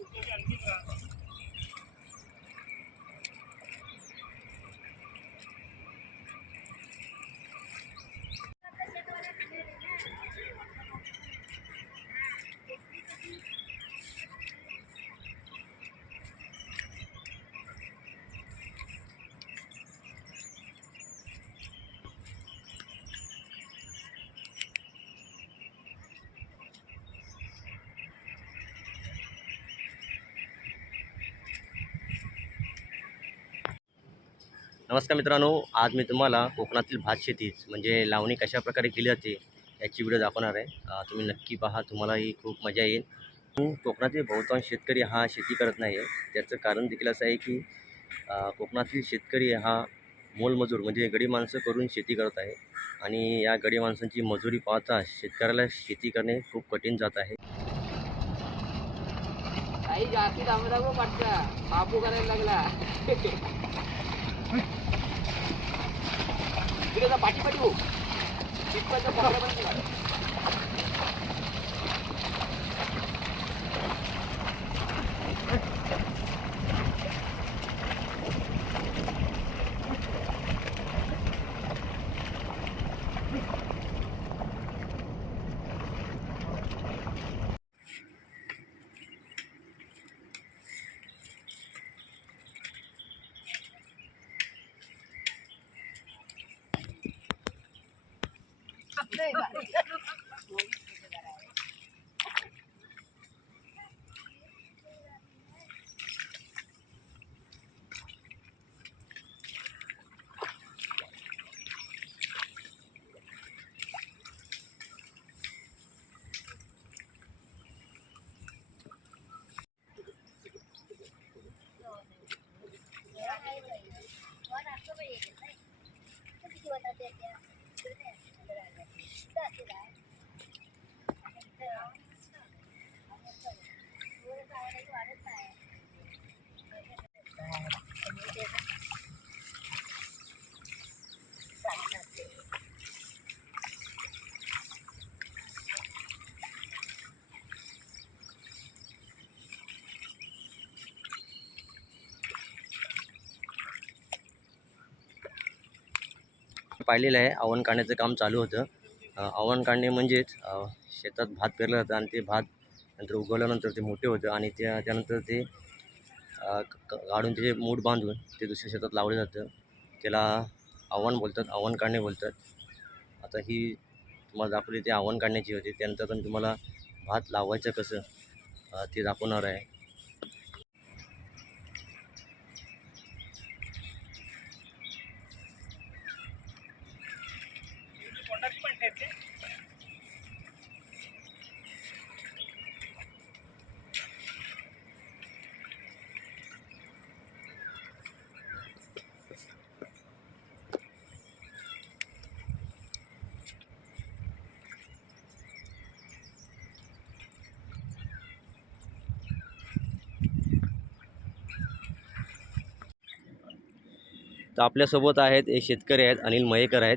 我坐电梯 नमस्कार मित्रांनो आज मी तुम्हाला कोकणातील भात शेतीच म्हणजे लावणी कशा प्रकारे केली जाते याची व्हिडिओ दाखवणार आहे. तुम्ही नक्की पहा तुम्हालाही खूप मजा येईल. पण कोकणातील बहुतांश शेतकरी हा शेती करत नाही आहे त्याचं कारण देखील असं आहे की कोकणातील शेतकरी हा मोलमजूर म्हणजे गडी माणसं करून शेती करत आहे. आणि या गडी माणसांची मजुरी पाहता शेतकऱ्याला शेती करणे खूप कठीण जात आहे. काही जास्ती बापू करायला लागला. पाठी पाठी हो. तिथपर्यंत 对个 पाहिलेलं आहे. आवन काढण्याचं काम चालू होतं. अ, काढणे म्हणजेच शेतात भात पेरलं जातं आणि ते भात नंतर उगवल्यानंतर ते मोठे होतं आणि त्या त्यानंतर ते काढून त्याचे मूठ बांधून ते दुसऱ्या शेतात लावलं जातं. त्याला आव्हान बोलतात आव्हान काढणे बोलतात. आता ही तुम्हाला दाखवली ते आव्हान काढण्याची होती. त्यानंतर पण तुम्हाला भात लावायचं कसं ते दाखवणार आहे. तर आपल्यासोबत आहेत हे शेतकरी आहेत अनिल मयेकर आहेत.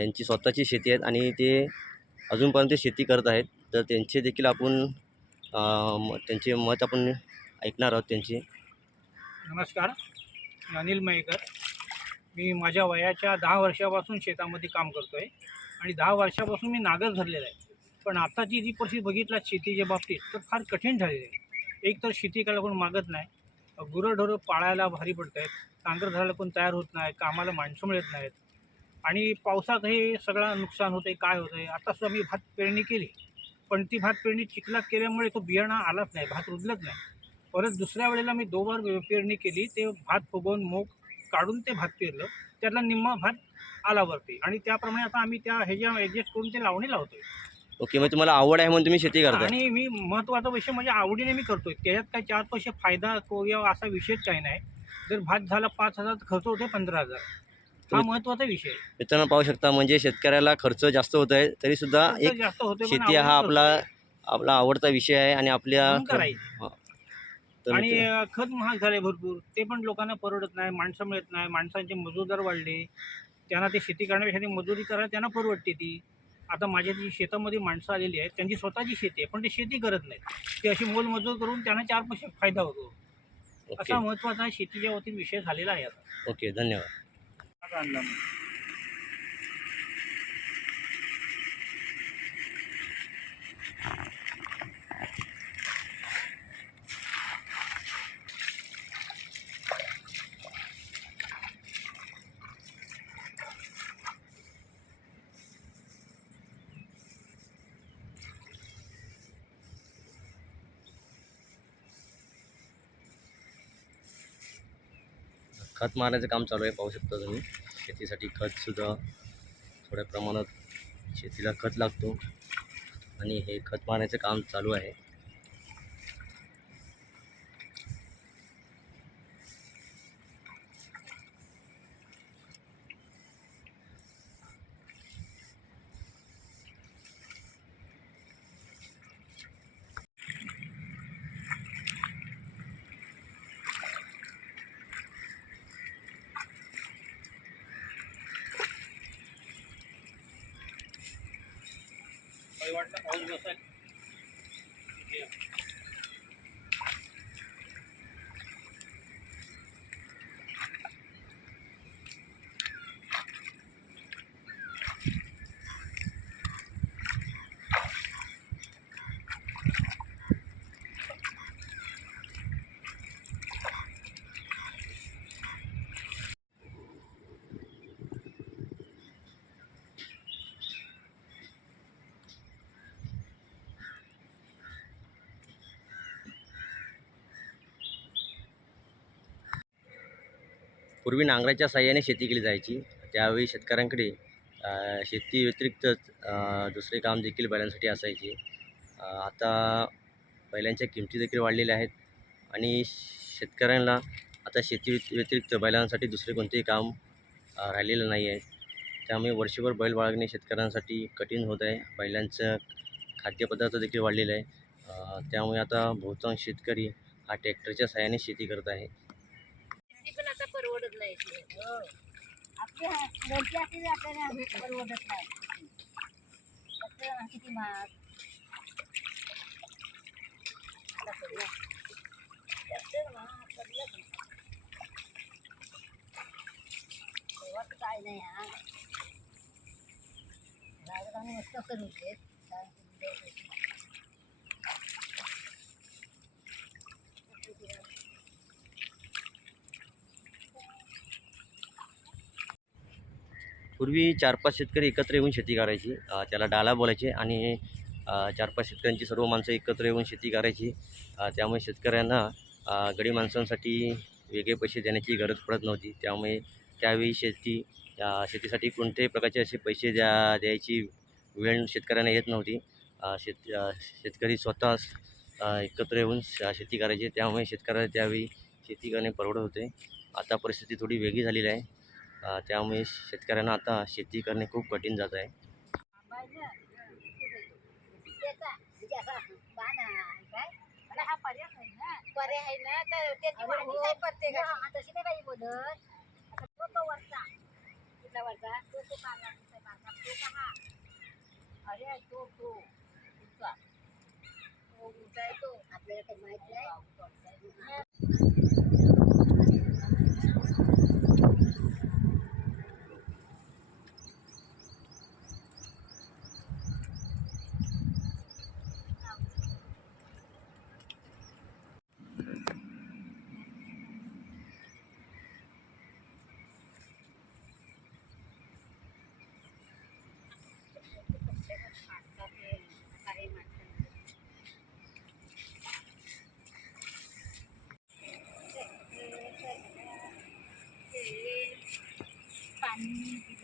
यांची स्वतःची शेती आहेत आणि ते अजूनपर्यंत शेती करत आहेत. तर त्यांचे देखील आपण म- त्यांचे मत आपण ऐकणार आहोत त्यांची. नमस्कार. मी अनिल मयेकर. मी माझ्या वयाच्या दहा वर्षापासून शेतामध्ये काम करतो आहे आणि दहा वर्षापासून मी नागर धरलेला आहे. पण आताची जी परिस्थिती बघितला शेतीच्या बाबतीत तर फार कठीण झालेली आहे. एक तर शेती करायला कोण मागत नाही. गुरंढोरं पाळायला भारी पडत आहेत नांगर धरायला कोण तयार होत नाही कामाला माणसं मिळत नाहीत. आणि पावसात हे सगळं नुकसान होतं आहे काय होतं आहे आता सुद्धा मी भात पेरणी केली पण ती भात पेरणी चिखलात केल्यामुळे तो बियाणा आलाच नाही भात रुजलंच नाही. परत दुसऱ्या वेळेला मी दोबार पेरणी केली ते भात फुगवून मूग काढून ते भात पेरलं त्यातला निम्मा भात आला वरती. आणि त्याप्रमाणे आता आम्ही त्या ह्याच्या ॲडजस्ट करून ते लावणी लावतोय. ओके मग तुम्हाला आवड आहे म्हणून तुम्ही शेती करताय? आणि मी महत्त्वाचा विषय म्हणजे आवडीने मी करतोय. त्याच्यात काय चार पैसे फायदा किंवा असा विषयच काही नाही. जर भात झाला पाच हजार तर खर्च होते पंधरा हजार हा महत्त्वाचा विषय आहे. मित्रांनो पाहू शकता म्हणजे शेतकऱ्याला खर्च जास्त होत आहे तरी सुद्धा खर्च एक जास्त होते पण शेती हा आपला. आपला आवडता विषय आहे आणि आपल्या म्हणून करायचं. हा. तर आणि अ, खत महाग झाले भरपूर ते पण लोकांना परवडत नाही माणसं मिळत नाही माणसांचे मजूरदार वाढले त्यांना ते शेती करण्यापेक्षा ती मजुरी करायला त्यांना परवडते ती आता माझ्या जी शेतामध्ये माणसं आलेली आहेत त्यांची स्वतःची शेती आहे पण ते शेती करत नाहीत ते अशी मोलमजूर करून त्यांना चार पैसे फायदा होतो असा महत्त्वाचा शेतीच्या वतीत विषय झालेला आहे आता. ओके धन्यवाद. आणला खत मारण्याचं काम चालू आहे पाहू शकता तुम्ही. शेतीसाठी खतसुद्धा थोड्या प्रमाणात शेतीला खत लागतो. आणि हे खत मारण्याचं काम चालू आहे. वाटलं? पाऊस बसायला पूर्वी नांगराच्या साह्याने शेती केली जायची. त्यावेळी शेतकऱ्यांकडे शेती व्यतिरिक्तच दुसरे काम देखील बैलांसाठी असायचे. आता बैलांच्या किमती देखील वाढलेल्या आहेत आणि शेतकऱ्यांना आता शेती व्यतिरिक्त बैलांसाठी दुसरे कोणतेही काम राहिलेलं नाही आहे. त्यामुळे वर्षभर बैल बाळगणे शेतकऱ्यांसाठी कठीण होत आहे. बैलांचं खाद्यपदार्थ देखील वाढलेलं आहे. त्यामुळे आता बहुतांश शेतकरी हा ट्रॅक्टरच्या सहाय्याने शेती करत आहे. पण आता परवडत नाही ती. आपली हा- घरची असली तरी आपल्याला परवडत नाही कसं किती महाग आता सगळं. त्याचं महाग पडलं पण. तेव्हाच काय नाही हा राजधानी मस्त करून देत पूर्वी चार पाच शेतकरी एकत्र येऊन शेती करायची. त्याला डाला बोलायचे आणि चार पाच शेतकऱ्यांची सर्व माणसं एकत्र येऊन शेती करायची. त्यामुळे शेतकऱ्यांना गडी माणसांसाठी वेगळे पैसे देण्याची गरज पडत नव्हती. त्यामुळे त्यावेळी शेती शेतीसाठी कोणत्याही प्रकारचे असे पैसे द्या द्यायची वेळ शेतकऱ्यांना येत नव्हती. शेत शेतकरी स्वतः एकत्र येऊन शेती करायची. त्यामुळे शेतकऱ्याला त्यावेळी शेती करणे परवडत होते. आता परिस्थिती थोडी वेगळी झालेली आहे. त्यामुळे शेतकऱ्यांना आता शेती करणे खूप कठीण जात आहे थांबायचं. त्याचा म्हणजे असा बाण आहे मला हा पर्याय आहे ना. पर्याय आहे ना, तर त्याची माहितीच आहे प्रत्येकाची. हा, तशी नाही बाई बोलत. आता तो तो वरचा. कुठला वरचा? तो तो काला, तो तो काला, तो का हा? अरे तो तो उंचा. तो उंचा आहे तो. आपल्याला काही माहीत नाही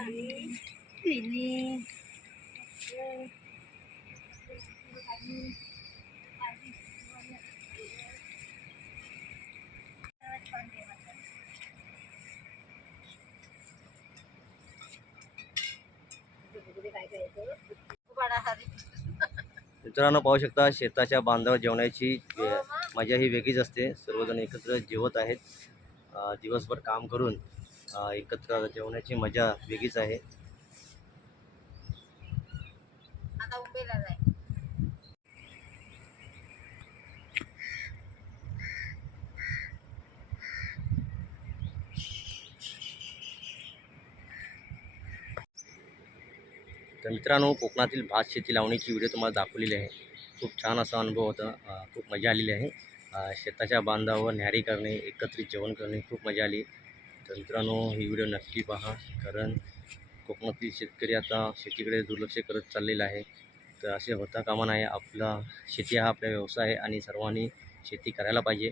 पाणी पाणी मित्रांनो पाहू शकता शेताच्या बांधावर जेवणाची मजा ही वेगळीच असते. सर्वजण एकत्र जेवत आहेत. दिवसभर काम करून एकत्र जेवण्याची मजा वेगळीच आहे. तर मित्रांनो कोकणातील भात शेती लावणीची व्हिडिओ तुम्हाला दाखवलेली आहे. खूप छान असा अनुभव होता. खूप मजा आलेली आहे. शेताच्या बांधावर न्यारी करणे एकत्रित जेवण करणे खूप मजा आली. तर मित्रांनो ही व्हिडिओ नक्की पहा कारण कोकणातील शेतकरी आता शेतीकडे दुर्लक्ष करत चाललेला आहे. तर असे होता कामा नाही आपला शेती हा आपला व्यवसाय आहे आणि सर्वांनी शेती करायला पाहिजे.